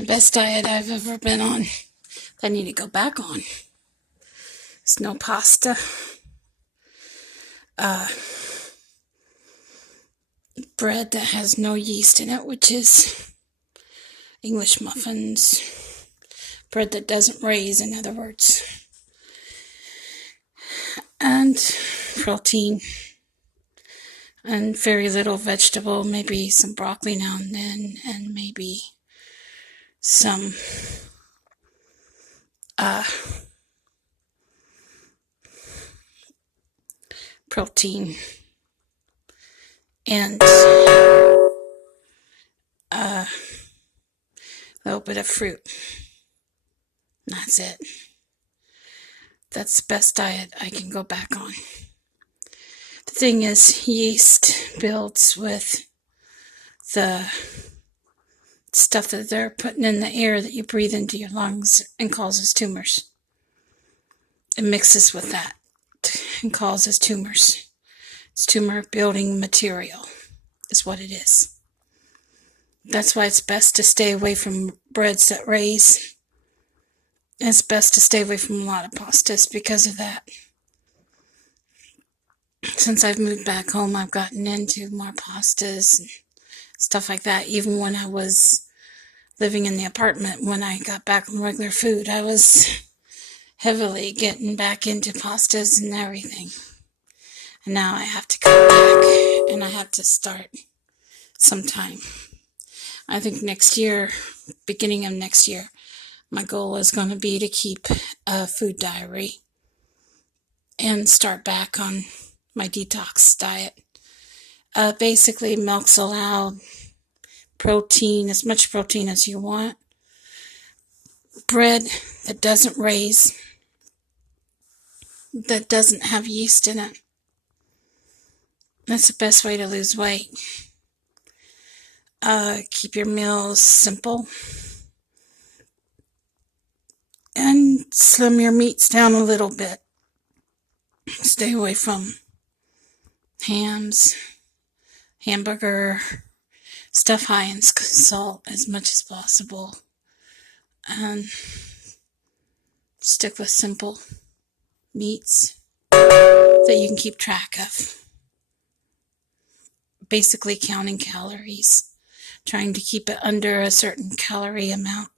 The best diet I've ever been on, that I need to go back on. It's no pasta. Bread that has no yeast in it, which is English muffins. Bread that doesn't raise, in other words. And protein. And very little vegetable, maybe some broccoli now and then, and maybe some protein and a little bit of fruit. And that's it. That's the best diet I can go back on. The thing is, yeast builds with the stuff that they're putting in the air that you breathe into your lungs and causes tumors. It mixes with that and causes tumors. It's tumor building material is what it is. That's why it's best to stay away from breads that raise. And it's best to stay away from a lot of pastas because of that. Since I've moved back home, I've gotten into more pastas and stuff like that. Even when I was living in the apartment, when I got back on regular food, I was heavily getting back into pastas and everything. And now I have to cut back, and I have to start sometime. I think next year, beginning of next year, my goal is going to be to keep a food diary and start back on my detox diet. Basically, milk's allowed, protein, as much protein as you want, bread that doesn't raise, that doesn't have yeast in it. That's the best way to lose weight. Keep your meals simple and slim your meats down a little bit. Stay away from hams, hamburger, stuff high in salt as much as possible, and stick with simple meats that you can keep track of. Basically counting calories, trying to keep it under a certain calorie amount,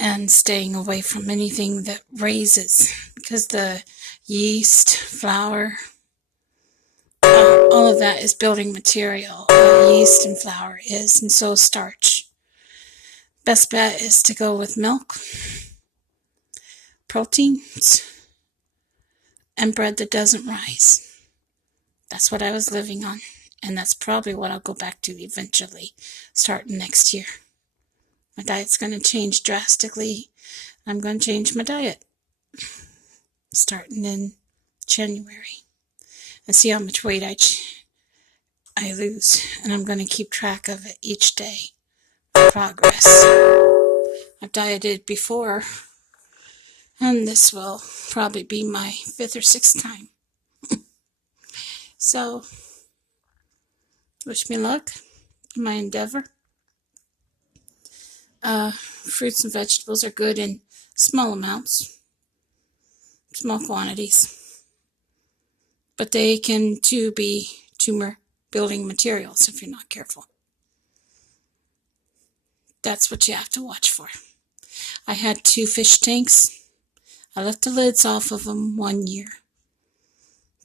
and staying away from anything that raises, because the yeast, flour, all of that is building material. Yeast and flour is, and so starch. Best bet is to go with milk, proteins, and bread that doesn't rise. That's what I was living on, and that's probably what I'll go back to eventually, starting next year. My diet's going to change drastically. I'm going to change my diet starting in January and see how much weight I lose, and I'm going to keep track of it each day. Progress. I've dieted before, and this will probably be my 5th or 6th time. So, wish me luck in my endeavor. Fruits and vegetables are good in small amounts, small quantities, but they can too be tumor building materials if you're not careful. That's what you have to watch for. I had 2 fish tanks. I left the lids off of them 1 year,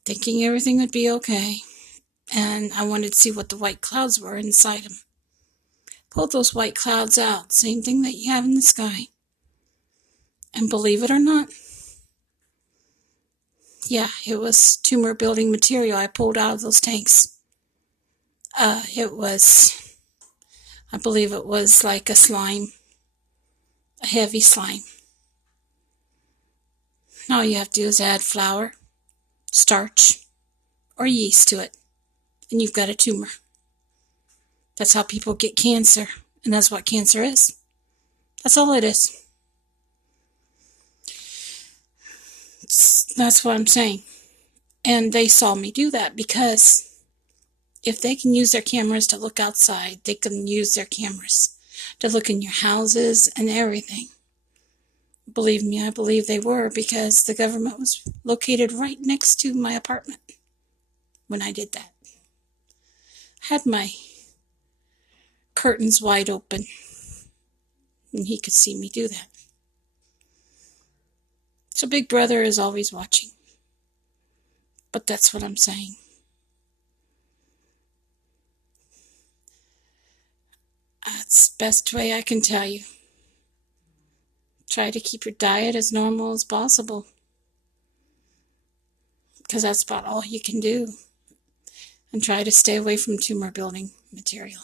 thinking everything would be okay, and I wanted to see what the white clouds were inside them. Pulled those white clouds out, same thing that you have in the sky. And believe it or not, yeah, it was tumor building material I pulled out of those tanks. I believe it was like a slime, a heavy slime. All you have to do is add flour, starch, or yeast to it, and you've got a tumor. That's how people get cancer, and that's what cancer is. That's all it is. That's what I'm saying. And they saw me do that because If they can use their cameras to look outside, they can use their cameras to look in your houses and everything. Believe me, I believe they were, because the government was located right next to my apartment when I did that. I had my curtains wide open, and he could see me do that. So Big Brother is always watching. But that's what I'm saying. That's the best way I can tell you. Try to keep your diet as normal as possible, because that's about all you can do. And try to stay away from tumor building material.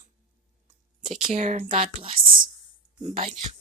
Take care and God bless. Bye now.